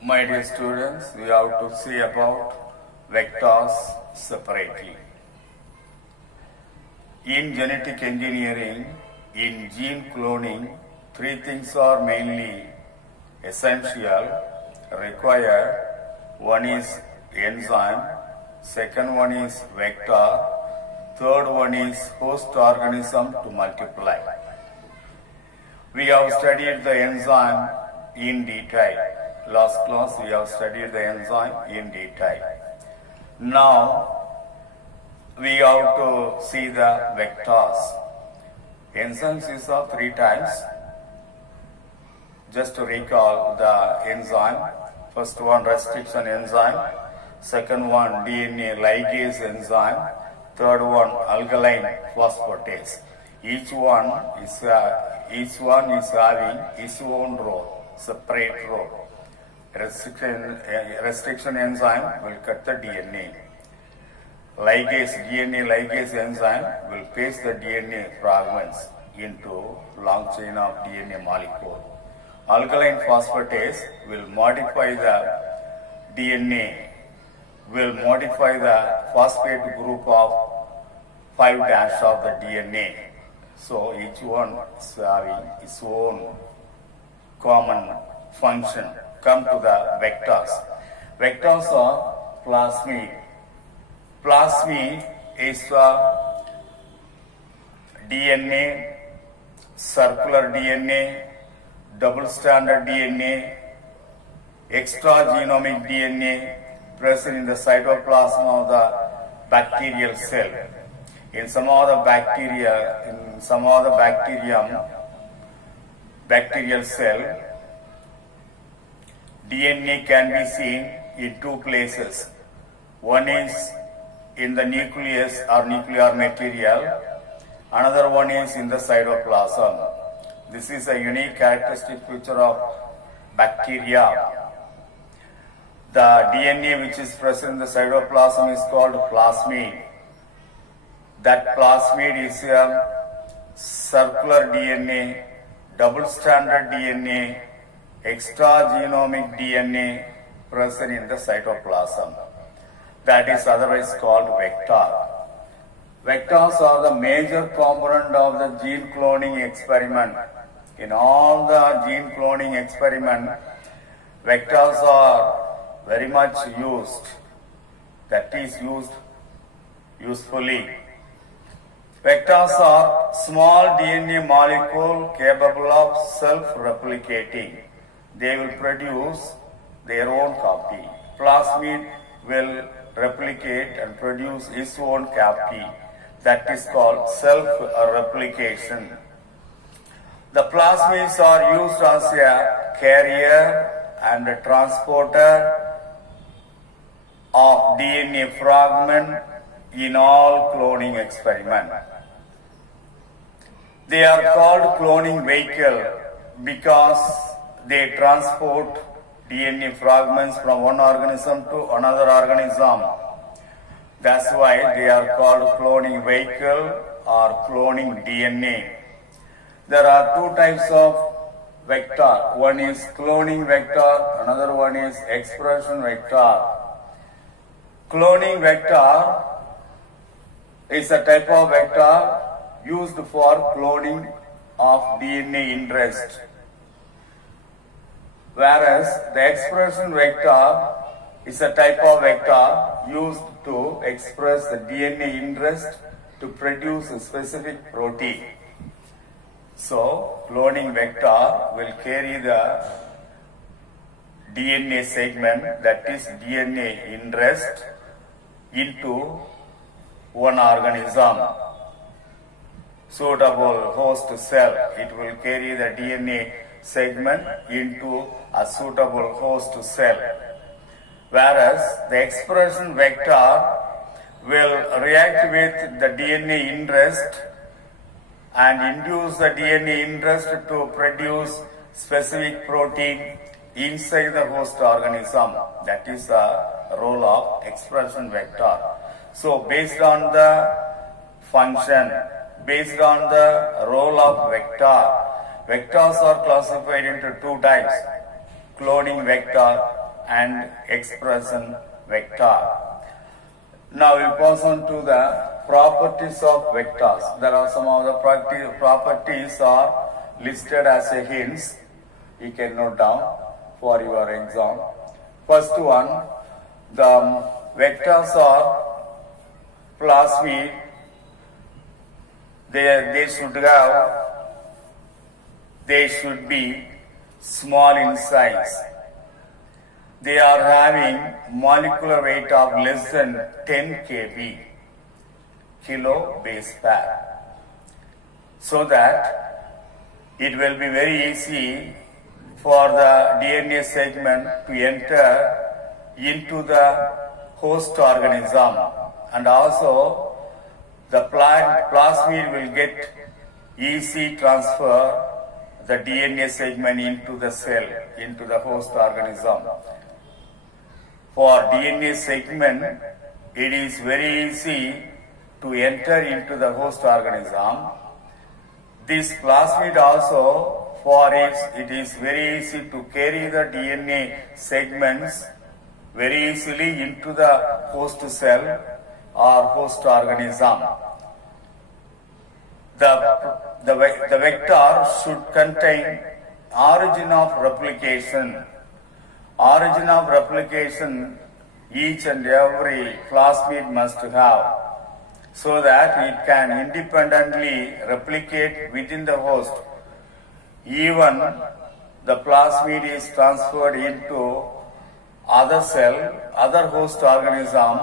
My dear students, we have to see about vectors separately. In genetic engineering, in gene cloning, three things are mainly essential, required. One is enzyme, second one is vector, third one is host organism to multiply. We have studied the enzyme in detail. Last class we have studied the enzyme in detail. Now we have to see the vectors. Enzymes is of three types. Just to recall the enzyme, first one restriction enzyme, second one DNA ligase enzyme, third one alkaline phosphatase. Each one is having its own role, separate role. Restriction enzyme will cut the DNA. DNA ligase enzyme will paste the DNA fragments into long chain of DNA molecule. Alkaline phosphatase will modify the DNA, will modify the phosphate group of 5' of the DNA. So each one is having its own common function. Come to the vectors. Vectors are plasmid. Plasmid is DNA, circular DNA, double-stranded DNA, extragenomic DNA present in the cytoplasm of the bacterial cell. In some of the bacterial cell, DNA can be seen in two places. One is in the nucleus or nuclear material. Another one is in the cytoplasm. This is a unique characteristic feature of bacteria. The DNA which is present in the cytoplasm is called plasmid. That plasmid is a circular DNA, double-stranded DNA, extragenomic DNA present in the cytoplasm. That is otherwise called vector. Vectors are the major component of the gene cloning experiment. In all the gene cloning experiment, vectors are very much used. That is used usefully. Vectors are small DNA molecule capable of self-replicating. They will produce their own copy. Plasmid will replicate and produce its own copy. That is called self-replication. The plasmids are used as a carrier and a transporter of DNA fragment in all cloning experiments. They are called cloning vehicle because they transport DNA fragments from one organism to another organism. That's why they are called cloning vehicle or cloning DNA. There are two types of vector. One is cloning vector, another one is expression vector. Cloning vector is a type of vector used for cloning of DNA in rest. Whereas the expression vector is a type of vector used to express the DNA in rest to produce a specific protein. So, cloning vector will carry the DNA segment, that is DNA in rest, into one organism. Suitable host cell, it will carry the DNA segment into a suitable host cell. Whereas the expression vector will react with the DNA in rest and induce the DNA in rest to produce specific protein inside the host organism. That is the role of expression vector. So based on the function, based on the role of vector, vectors are classified into two types: cloning vector and expression vector. Now we pass on to the properties of vectors. There are some of the properties are listed as a hints. You can note down for your exam. First one, the vectors are plasmid. They should be small in size. They are having molecular weight of less than 10 kb, kilo base pair, so that it will be very easy for the DNA segment to enter into the host organism, and also the plasmid will get easy transfer the DNA segment into the cell, into the host organism. For DNA segment, it is very easy to enter into the host organism. This plasmid also, for it is very easy to carry the DNA segments very easily into the host cell or host organism. The vector should contain origin of replication. Origin of replication, each and every plasmid must have, so that it can independently replicate within the host. Even the plasmid is transferred into other cell, other host organism,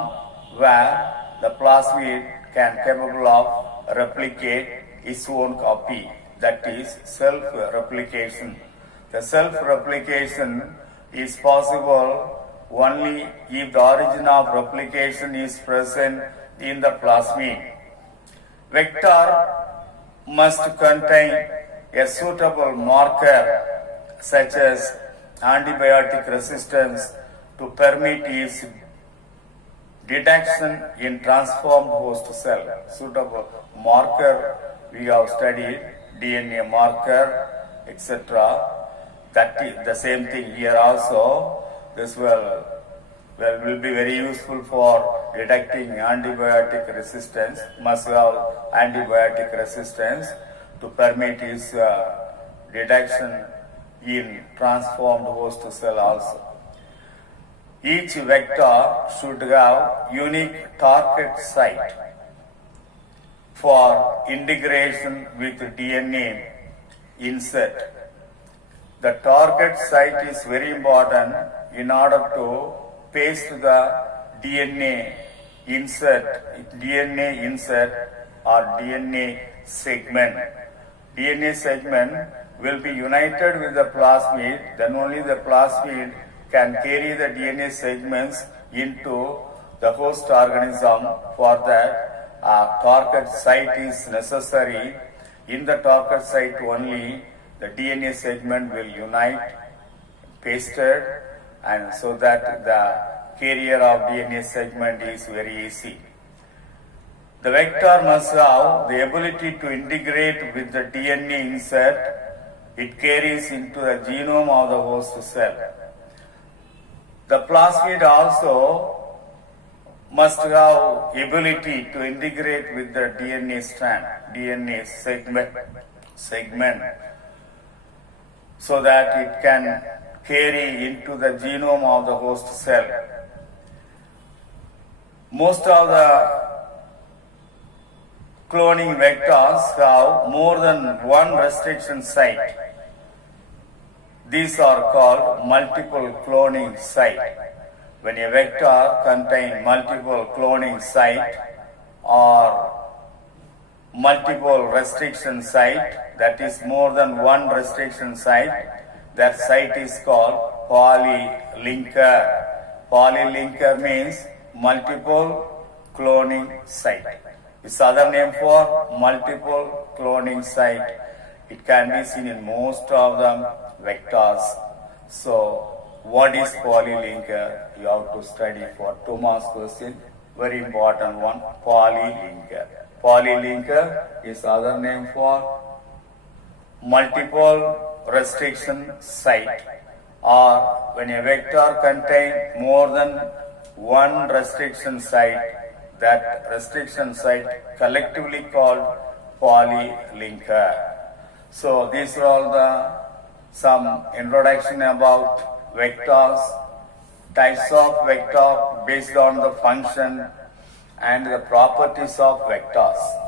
where the plasmid can capable of replicate its own copy. That is self-replication. The self-replication is possible only if the origin of replication is present in the plasmid. Vector must contain a suitable marker such as antibiotic resistance to permit its detection in transformed host cell. Suitable marker we have studied, DNA marker, etc. That is the same thing here also. This will be very useful for detecting antibiotic resistance. Must have antibiotic resistance to permit its detection in transformed host cell also. Each vector should have unique target site for integration with DNA insert. The target site is very important in order to paste the DNA insert or DNA segment. DNA segment will be united with the plasmid, then only the plasmid can carry the DNA segments into the host organism. For that, a target site is necessary. In the target site only, the DNA segment will unite, pasted, and so that the carrier of DNA segment is very easy. The vector must have the ability to integrate with the DNA insert it carries into the genome of the host cell. The plasmid also must have ability to integrate with the DNA strand, DNA segment, so that it can carry into the genome of the host cell. Most of the cloning vectors have more than one restriction site. These are called multiple cloning site. When a vector contains multiple cloning site or multiple restriction site, that is more than one restriction site, that site is called polylinker. Polylinker means multiple cloning site. It's other name for multiple cloning site. It can be seen in most of the vectors. So, what is polylinker? You have to study for 2 marks question. Very important one, polylinker. Polylinker is other name for multiple restriction site or when a vector contains more than one restriction site, that restriction site collectively called polylinker. So these are all some introduction about vectors, types of vector based on the function and the properties of vectors.